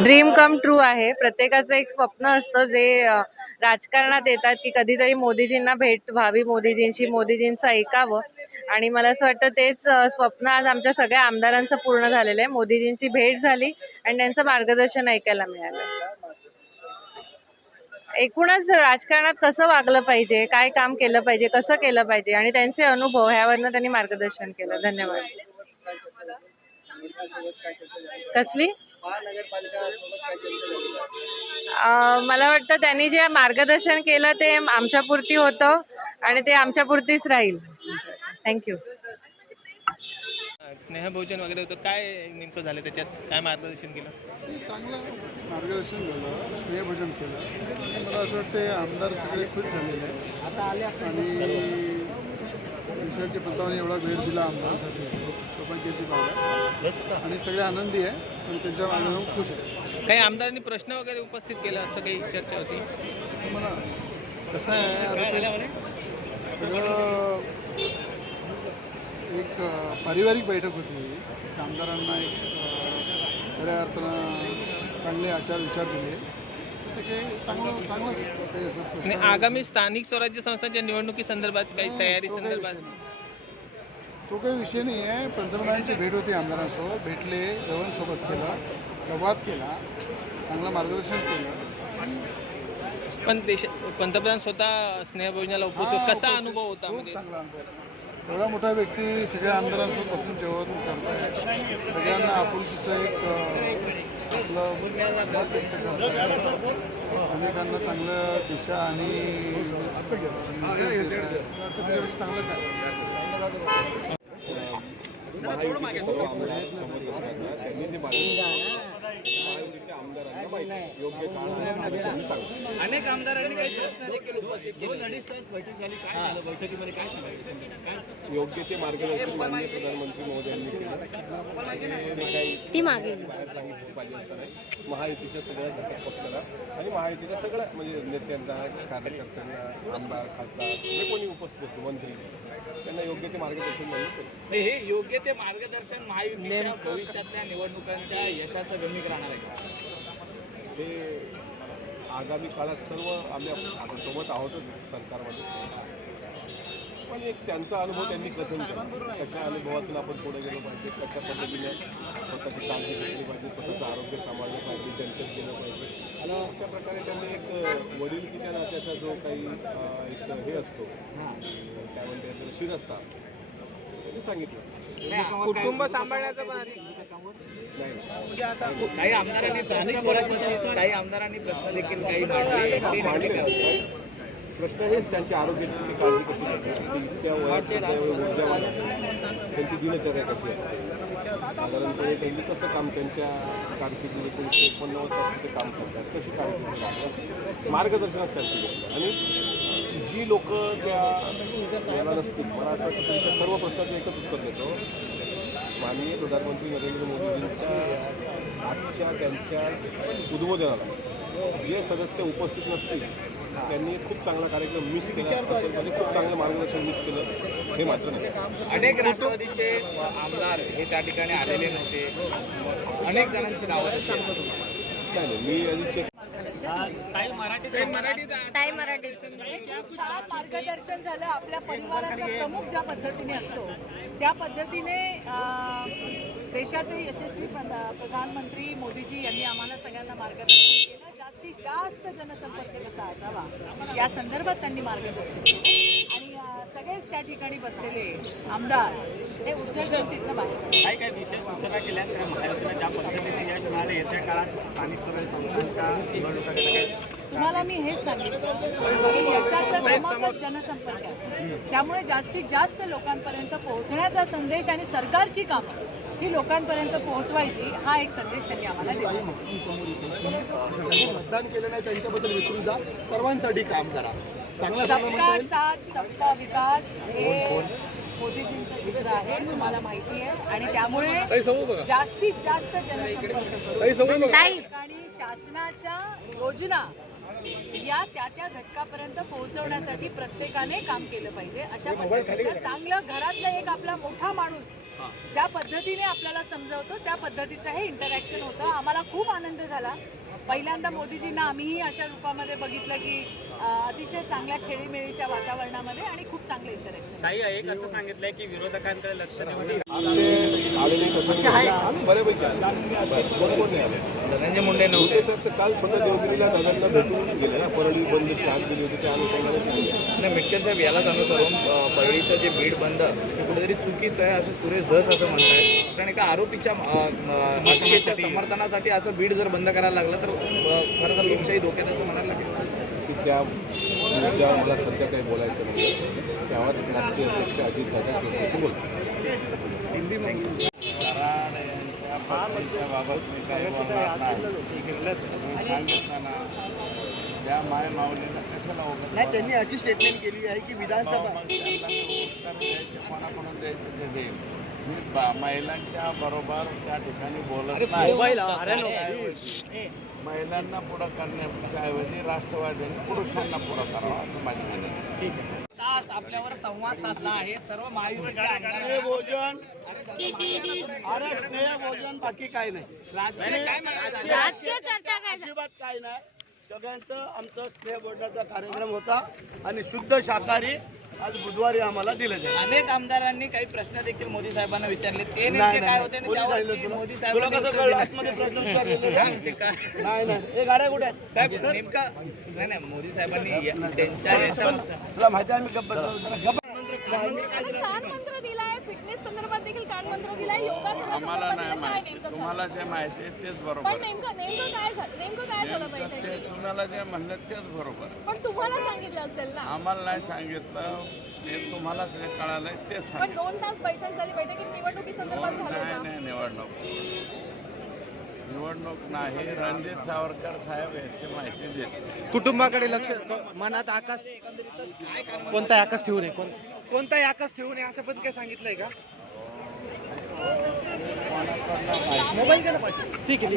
Dream come true आहे. प्रत्येकाचं एक स्वप्न असतं जे राजकारणात येतात की कधीतरी मोदीजींना भेट व्हावी, मोदीजींशी, मोदीजींचं ऐकावं. आणि मला असं वाटतं तेच स्वप्न आज आमच्या सगळ्या आमदारांचं पूर्ण झालेलं आहे. मोदीजींची भेट झाली आणि त्यांचं मार्गदर्शन ऐकायला मिळालं. एकूणच राजकारणात कसं वागलं पाहिजे, काय काम केलं पाहिजे, कसं केलं पाहिजे आणि त्यांचे अनुभव ह्यावरनं त्यांनी मार्गदर्शन केलं. धन्यवाद. कसली मला वाटतं त्यांनी जे मार्गदर्शन केलं ते आमच्यापुरती होतं आणि ते आमच्यापुरतीच राहील. थँक्यू. स्नेहभोजन वगैरे होतं, काय नेमकं झालं त्याच्यात, काय मार्गदर्शन केलं? चांगलं मार्गदर्शन झालं, स्नेहभोजन केलं. मला असं वाटते आमदार सगळे खुश झालेले आहेत आता आले आणि देशाचे पंतप्रधान एवढा वेळ दिला आमदारासाठी सौभाग्याची बाब आहे आणि सगळे आनंदी आहे आणि त्यांच्या मार्गावर खुश आहे. काही आमदारांनी प्रश्न वगैरे उपस्थित केला असं काही चर्चा होती? मला कसं आहे सगळं एक पारिवारिक बैठक होती. आमदारांना एक खऱ्या अर्थानं चांगले आचार विचार दिले ते काही चांगलं काही असं. आगामी स्थानिक स्वराज्य संस्थांच्या निवडणुकीसंदर्भात काही तयारी संदर्भात तो काही विषय नाही आहे. पंतप्रधानांची भेट होती आमदारांसोबत, भेटले, जेवणसोबत केला, संवाद केला, चांगलं मार्गदर्शन केलं. पण पंतप्रधान स्वतः स्नेहभोजनाला उपस्थित, कसा अनुभव होता? म्हणजे चांगला अनुभव. एवढा मोठा व्यक्ती सगळ्या आमदारांसोबत बसून जेवण करताय, सगळ्यांना आपुलकीचं एक आपलं मत व्यक्त करताय, अनेकांना चांगलं दिशा आणि चांगलंच आहे. अनेक आमदारांनी काही प्रश्न देखील उपस्थित केले. बैठकीमध्ये काय योग्य ते मार्गदर्शन माननीय प्रधानमंत्री महोदयांनी केलं. ती मागे बाहेर सांगितली पाहिजे असताना महायुतीच्या सगळ्या घटक पक्षाला आणि महायुतीच्या सगळ्या म्हणजे नेत्यांना, कार्यकर्त्यांना, आमदार, खासदार जे कोणी उपस्थित होते, मंत्री, त्यांना योग्य ते मार्गदर्शन मिळालं. हे योग्य ते मार्गदर्शन महायुतीच्या भविष्यातल्या निवडणुकांच्या यशाचं गणित राहणार आहे का? ते आगामी काळात सर्व आम्ही आता सोबत आहोतच सरकारमध्ये, पण एक त्यांचा अनुभव त्यांनी कथन केला. कशा अनुभवातून आपण पुढे गेलो पाहिजे, कशा पद्धतीने स्वतःची काळजी घेतली पाहिजे, स्वतःचं आरोग्य सांभाळलं पाहिजे, त्यांचं केलं पाहिजे. अशा प्रकारे त्यांनी एक वडिलकीच्या नात्याचा जो काही एक हे असतो, काय म्हणते शिर असतात, ते सांगितलं. कुटुंब सांभाळण्याचं पण आधी म्हणजे आता काही आमदारांनी प्रश्न देखील काही मांडले. प्रश्न हेच त्यांच्या आरोग्याची काळजी कशी घ्यायची, त्या वयात ऊर्जावान त्यांची दिनचर्या कशी असते, साधारणपणे त्यांनी कसं काम त्यांच्या कारकिर्दीत 1989 पासून ते काम करतात, कशी कारकिर्दी असं मार्गदर्शनच त्यांची घेतलं. आणि जी लोक त्या याला नसतील, मला असं वाटतं त्यांच्या सर्व प्रश्नाचं एकच उत्तर देतो. माननीय प्रधानमंत्री नरेंद्र मोदींच्या आजच्या त्यांच्या उद्बोधनाला जे सदस्य उपस्थित नसतील त्यांनी खूप चांगला कार्यक्रम मिस केला असेल, म्हणजे खूप चांगलं मार्गदर्शन मिस केलं हे मात्र नाही. अनेक राष्ट्रवादीचे आमदार हे त्या ठिकाणी आलेले नव्हते, अनेक जणांची नावं नाही. मी आधी चेक मार्गदर्शन झालं. आपल्या परिवाराचा प्रमुख ज्या पद्धतीने असतो त्या पद्धतीने देशाचे यशस्वी प्रधानमंत्री मोदीजी यांनी आम्हाला सगळ्यांना मार्गदर्शन केलं. जास्तीत जास्त जनसंपर्क कसा असावा या संदर्भात त्यांनी मार्गदर्शन केलं आणि सगळेच त्या ठिकाणी बसलेले आमदार हे उच्चगुण तिथनं बाहेर. काही विशेष सूचना केल्या महायुतीला ज्या पद्धतीने यश मिळाले येत्या काळात स्थानिक स्वराज्य संस्थांच्या निवडणुका. तुम्हाला मी हेच सांगितलं की यशाचं प्रमुखच जनसंपर्क आहे. त्यामुळे जास्तीत जास्त लोकांपर्यंत पोहोचण्याचा संदेश आणि सरकारची कामं ही लोकांपर्यंत पोहोचवायची हा एक संदेश त्यांनी आम्हाला दिला. मतदान केलं नाही त्यांच्याबद्दल विसरून जा, सर्वांसाठी काम करा. सबका साथ सबका विकास हे मोदीजींचं सूत्र आहे, तुम्हाला माहिती आहे. आणि त्यामुळे जास्तीत जास्त जनसंपर्क करून शासनाच्या योजना या त्या घटकापर्यंत पोहोचवण्यासाठी प्रत्येकाने काम केलं पाहिजे. अशा पद्धतीचं चांगलं घरातलं एक आपला मोठा माणूस ज्या पद्धतीने आपल्याला समजवतो त्या पद्धतीचं हे इंटरॅक्शन होतं. आम्हाला खूप आनंद झाला. पहिल्यांदा मोदीजींना आम्हीही अशा रूपामध्ये बघितलं की अतिशय चांगल्या खेळीमेळीच्या वातावरणामध्ये आणि खूप चांगलं इंटरॅक्शन. काही एक असं सांगितलंय की विरोधकांकडे लक्ष देऊन आमचे आलेले कसं आम्ही बऱ्यापैकी आले. कोण कोण नाही आले? धनंजय मुंडे मोठे साहेब तर काल स्वतः देवगिरीला दादांना भेटून गेले ना. परळी बंदची आग दिली होती त्या अनुषंगाने केली. नाही, मिटकर साहेब यालाच अनुसरून परळीचं जे बीड बंद हे कुठेतरी चुकीचं आहे असं सुरेश धस असं म्हणतायत. कारण एका आरोपीच्या हत्येच्या समर्थनासाठी असं बीड जर बंद करायला लागलं तर खरं तर लोकशाही धोक्यात असं म्हणायला लागेल की त्या मुद्द्यावर मला सध्या काही बोलायचं नाही. त्यावर राष्ट्रीय अध्यक्ष अजित दादा शेट्टी बोलतो. नाही, त्यांनी अशी स्टेटमेंट केली आहे की विधानसभा महिलांच्या बरोबर त्या ठिकाणी बोलत नाही. महिलांना पुढं करण्याच्या ऐवजी राष्ट्रवादीने पुरुषांना पुढं करावं असं माझी म्हणणं आहे. तास आपल्यावर संवाद साधला आहे सर्व महायुतीचे आमदार. भोजन बाकी काय नाही. राजकीय काय म्हणाले? अजिबात काय नाही. सगळ्यांचं आमचं स्नेहभोजनाचा कार्यक्रम होता आणि शुद्ध शाकाहारी आज बुधवारी आम्हाला दिलं जाईल. अनेक आमदारांनी काही प्रश्न देखील मोदी साहेबांना विचारले. ते नाही, नेमके काय नाही. होते आणि कोणी त्यावरती सांगितलं तुला? मोदी तुला साहेबांनी कसं उत्तर कळलं? दिलं. आतमध्ये प्रश्न विचारलेले काय नाही. ते काय? नाही हे गाड्या कुठे आहेत? साहेब नेमका नाही मोदी साहेबांनी त्यांच्या देशात तुला माहिती आहे आम्ही गप्प बसलो. कान मंत्र दिलाय, फिटनेस संदर्भात देखील कान मंत्र दिलाय, योगा आम्हाला नाही माहिती. तुम्हाला जे माहिती आहे तेच बरोबर पण आहे. नेमकं काय झालं पाहिजे? ते तुम्हाला जे म्हणलं तेच बरोबर आहे. पण तुम्हाला सांगितलं असेल ना. आम्हाला नाही सांगितलं. ते तुम्हालाच जे कळालंय तेच पण सांगितलं. 2 तास बैठक झाली, बैठकीत निवडणुकी संदर्भात झालं नाही का? नाही निवडणूक नाही. रणजित सावरकर साहेब याची माहिती देते. कुटुंबाकडे लक्ष मनात आकाश कोणताही आकाश ठेवू नये कोणताही आकाश ठेवू नये असं पण काय सांगितलंय का? मोबाईल गेला पाहिजे. ठीक आहे.